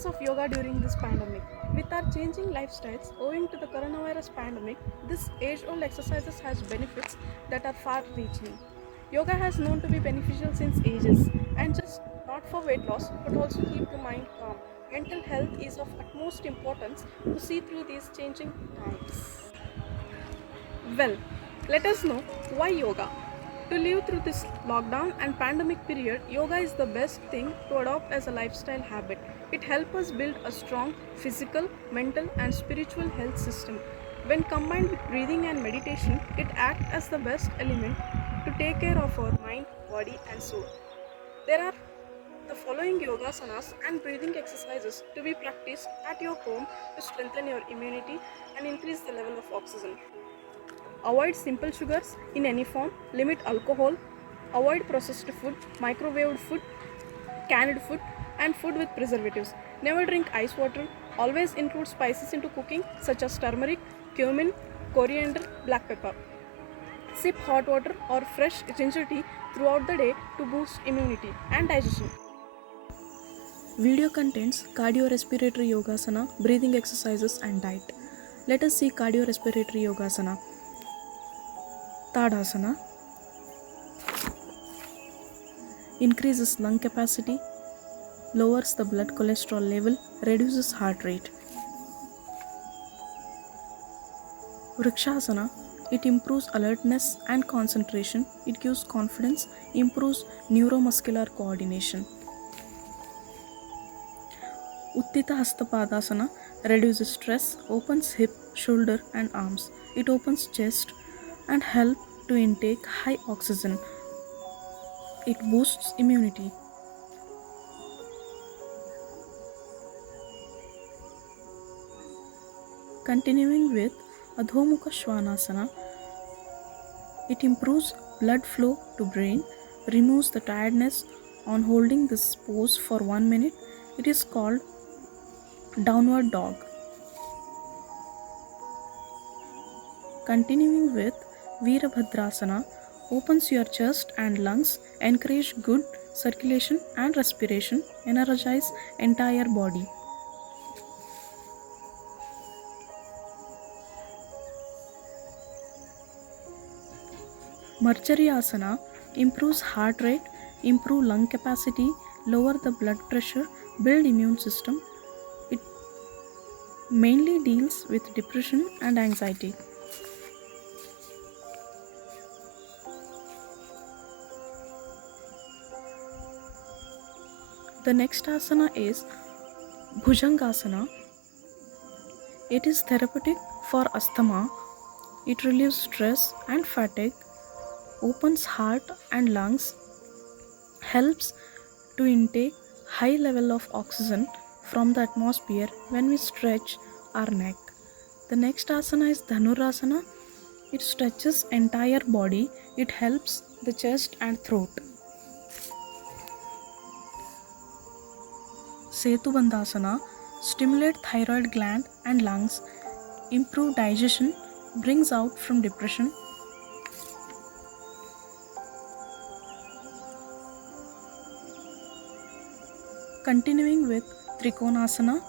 importance of yoga during this pandemic. With our changing lifestyles owing to the coronavirus pandemic, this age-old exercises has benefits that are far-reaching. Yoga has known to be beneficial since ages, and just not for weight loss but also keep the mind calm. Mental health is of utmost importance to see through these changing times. Well, let us know why yoga. To live through this lockdown and pandemic period, yoga is the best thing to adopt as a lifestyle habit. It helps us build a strong physical, mental, and spiritual health system. When combined with breathing and meditation, it acts as the best element to take care of our mind, body, and soul. There are the following yogasanas and breathing exercises to be practiced at your home to strengthen your immunity and increase the level of oxygen. Avoid simple sugars in any form, limit alcohol, avoid processed food, microwaved food, canned food, and food with preservatives. Never drink ice water. Always include spices into cooking such as turmeric, cumin, coriander, black pepper. Sip hot water or fresh ginger tea throughout the day to boost immunity and digestion. Video contains cardio-respiratory yogasana, breathing exercises, and diet. Let us see cardio-respiratory yogasana. Tadasana increases lung capacity, lowers the blood cholesterol level, reduces heart rate. Vrikshasana, it improves alertness and concentration, it gives confidence, improves neuromuscular coordination. Uttita Hastapadasana reduces stress, opens hip, shoulder and arms. It opens chest and help to intake high oxygen. It boosts immunity. Continuing with Adhomukha Svanasana, it improves blood flow to brain, removes the tiredness on holding this pose for 1 minute. It is called downward dog. Continuing with Virabhadrasana, opens your chest and lungs, encourage good circulation and respiration, energize entire body. Marjaryasana improves heart rate, improve lung capacity, lower the blood pressure, build immune system. It mainly deals with depression and anxiety. The next asana is Bhujangasana. It is therapeutic for asthma. It relieves stress and fatigue, opens heart and lungs, helps to intake high level of oxygen from the atmosphere when we stretch our neck. The next asana is Dhanurasana. It stretches entire body. It helps the chest and throat. Setubandhasana stimulate thyroid gland and lungs, improve digestion, brings out from depression. Continuing with Trikonasana,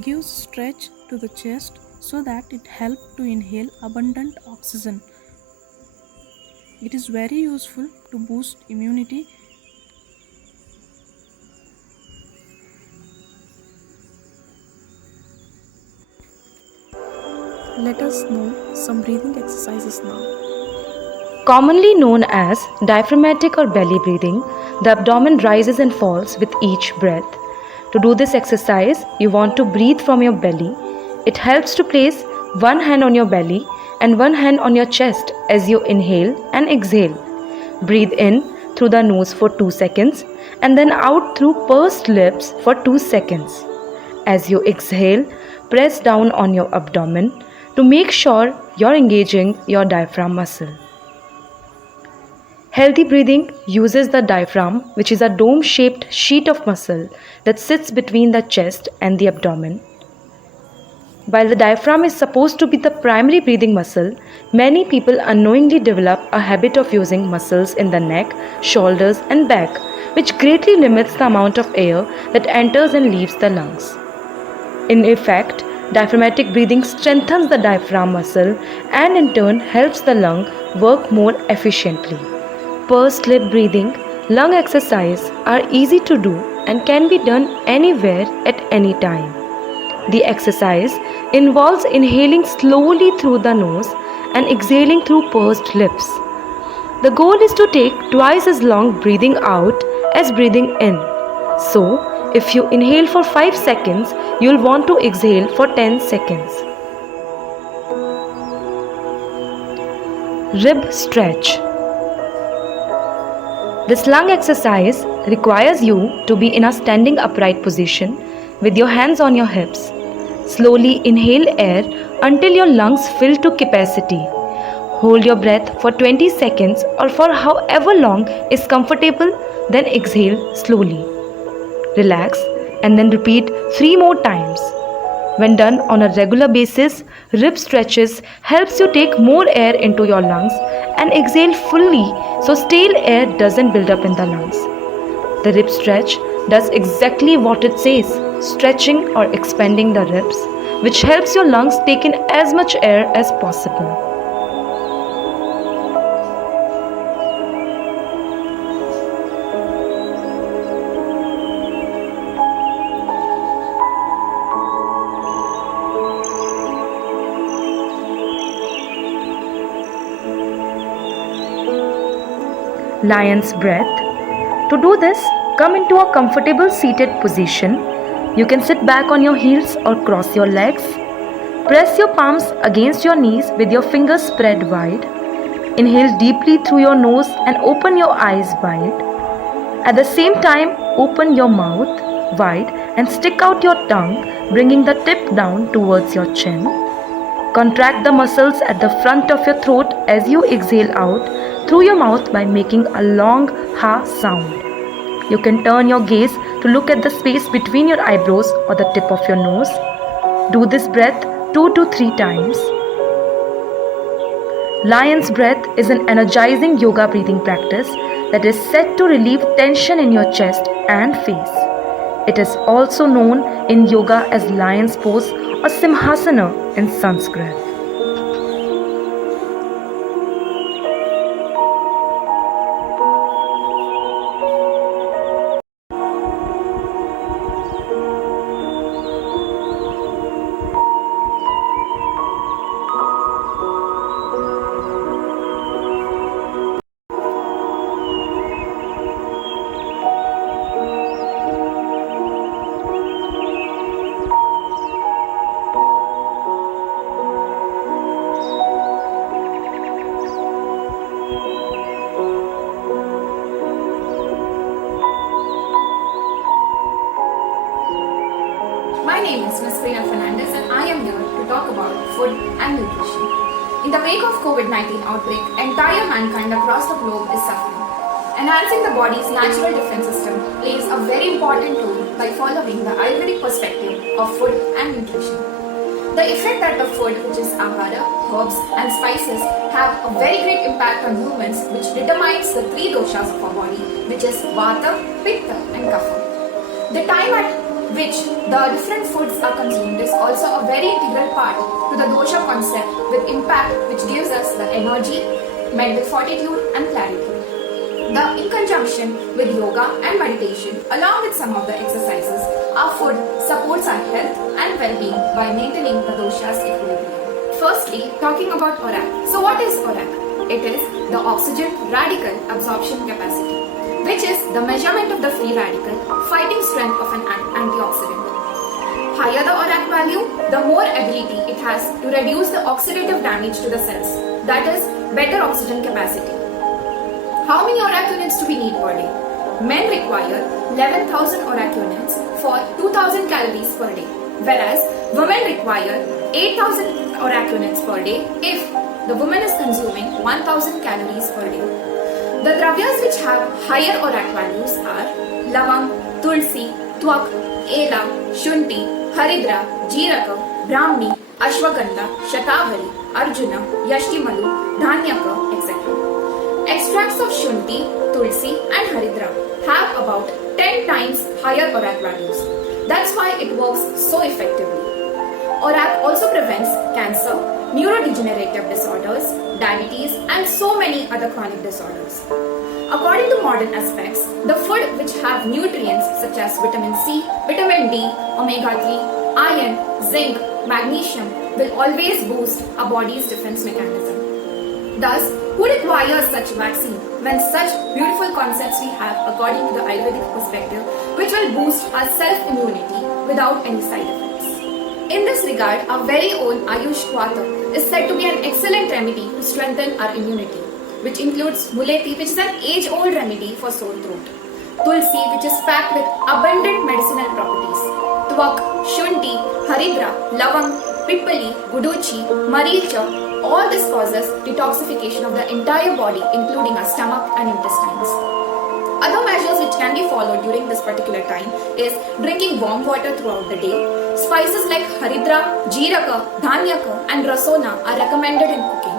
gives stretch to the chest so that it helps to inhale abundant oxygen. It is very useful to boost immunity. Let us know some breathing exercises now. Commonly known as diaphragmatic or belly breathing, the abdomen rises and falls with each breath. To do this exercise, you want to breathe from your belly. It helps to place one hand on your belly and one hand on your chest as you inhale and exhale. Breathe in through the nose for 2 seconds and then out through pursed lips for 2 seconds. As you exhale, press down on your abdomen to make sure you're engaging your diaphragm muscle. Healthy breathing uses the diaphragm, which is a dome-shaped sheet of muscle that sits between the chest and the abdomen. While the diaphragm is supposed to be the primary breathing muscle, many people unknowingly develop a habit of using muscles in the neck, shoulders and back, which greatly limits the amount of air that enters and leaves the lungs. In effect, diaphragmatic breathing strengthens the diaphragm muscle and in turn helps the lung work more efficiently. Pursed lip breathing, lung exercise are easy to do and can be done anywhere at any time. The exercise involves inhaling slowly through the nose and exhaling through pursed lips. The goal is to take twice as long breathing out as breathing in. So, if you inhale for 5 seconds, you'll want to exhale for 10 seconds. Rib stretch. This lung exercise requires you to be in a standing upright position with your hands on your hips. Slowly inhale air until your lungs fill to capacity. Hold your breath for 20 seconds or for however long is comfortable, then exhale slowly. Relax and then repeat 3 more times. When done on a regular basis, rib stretches helps you take more air into your lungs and exhale fully so stale air doesn't build up in the lungs. The rib stretch does exactly what it says, stretching or expanding the ribs, which helps your lungs take in as much air as possible. Lion's breath. To do this, come into a comfortable seated position. You can sit back on your heels or cross your legs. Press your palms against your knees with your fingers spread wide. Inhale deeply through your nose and open your eyes wide. At the same time, open your mouth wide and stick out your tongue, bringing the tip down towards your chin. Contract the muscles at the front of your throat as you exhale out through your mouth by making a long ha sound. You can turn your gaze to look at the space between your eyebrows or the tip of your nose. Do this breath 2 to 3 times. Lion's breath is an energizing yoga breathing practice that is set to relieve tension in your chest and face. It is also known in yoga as lion's pose or simhasana in Sanskrit. My name is Ms. Fernandez and I am here to talk about food and nutrition. In the wake of COVID-19 outbreak, entire mankind across the globe is suffering. Enhancing the body's natural defense system plays a very important role by following the Ayurvedic perspective of food and nutrition. The effect that the food, which is ahara, herbs and spices, have a very great impact on humans, which determines the 3 doshas of our body, which is vata, pitta and kapha. The time at which the different foods are consumed is also a very integral part to the dosha concept with impact which gives us the energy, mental fortitude and clarity. In conjunction with yoga and meditation along with some of the exercises, our food supports our health and well-being by maintaining the dosha's equilibrium. Firstly, talking about ORAC. So what is ORAC? It is the oxygen radical absorption capacity, which is the measurement of the free radical fighting strength of an antioxidant. Higher the ORAC value, the more ability it has to reduce the oxidative damage to the cells, that is, better oxygen capacity. How many ORAC units do we need per day? Men require 11,000 ORAC units for 2,000 calories per day, whereas women require 8,000 ORAC units per day if the woman is consuming 1,000 calories per day. The dravyas which have higher ORAC values are lavang, tulsi, twak, ela, shunti, haridra, jeeraka, brahmi, ashwagandha, shatavari, arjuna, yashtimalu, dhanyaka, etc. Extracts of shunti, tulsi and haridra have about 10 times higher ORAC values, That's why it works so effectively. ORAC also prevents cancer, neurodegenerative disorders, diabetes, and so many other chronic disorders. According to modern aspects, the food which have nutrients such as vitamin C, vitamin D, omega-3, iron, zinc, magnesium will always boost our body's defense mechanism. Thus, who requires such vaccine when such beautiful concepts we have according to the Ayurvedic perspective which will boost our self-immunity without any side effects. In this regard, our very own Ayush Water is said to be an excellent remedy to strengthen our immunity, which includes Muleti, which is an age-old remedy for sore throat, Tulsi, which is packed with abundant medicinal properties, Twak, Shunti, Haridra, Lavang, Pippali, Guduchi, Maricha. All this causes detoxification of the entire body, including our stomach and intestines. Other measures which can be followed during this particular time is drinking warm water throughout the day. Spices like Haridra, Jeeraka, Dhanyaka and Rasona are recommended in cooking.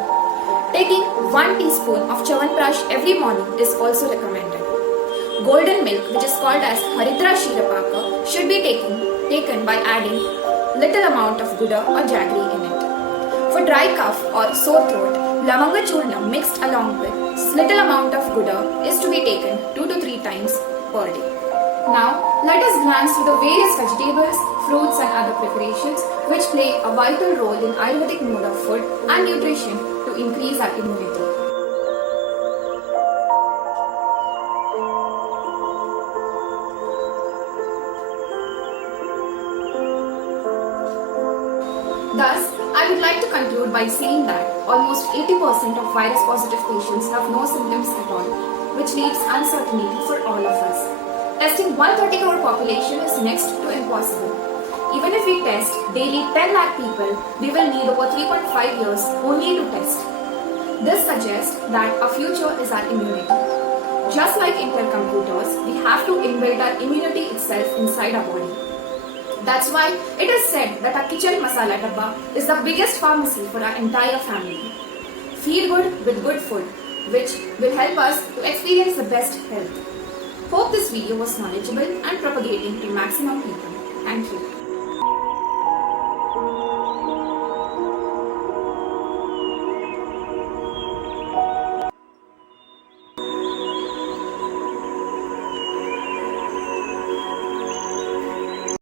Taking 1 teaspoon of Chyawanprash every morning is also recommended. Golden milk, which is called as Haridra Shirapaka, should be taken by adding little amount of Guda or jaggery in it. For dry cough or sore throat, Lavanga Churna mixed along with little amount of Guda is to be taken 2 to 3 times per day. Now, let us glance through the various vegetables, fruits and other preparations which play a vital role in Ayurvedic mode of food and nutrition to increase our immunity. Thus, I would like to conclude by saying that almost 80% of virus-positive patients have no symptoms at all, which leaves uncertainty for all of us. Testing 130 crore population is next to impossible. Even if we test daily 10 lakh people, we will need over 3.5 years only to test. This suggests that our future is our immunity. Just like Intel computers, we have to inbuild our immunity itself inside our body. That's why it is said that our kitchen masala dabba is the biggest pharmacy for our entire family. Feel good with good food, which will help us to experience the best health. Hope this video was knowledgeable and propagating to maximum people. Thank you.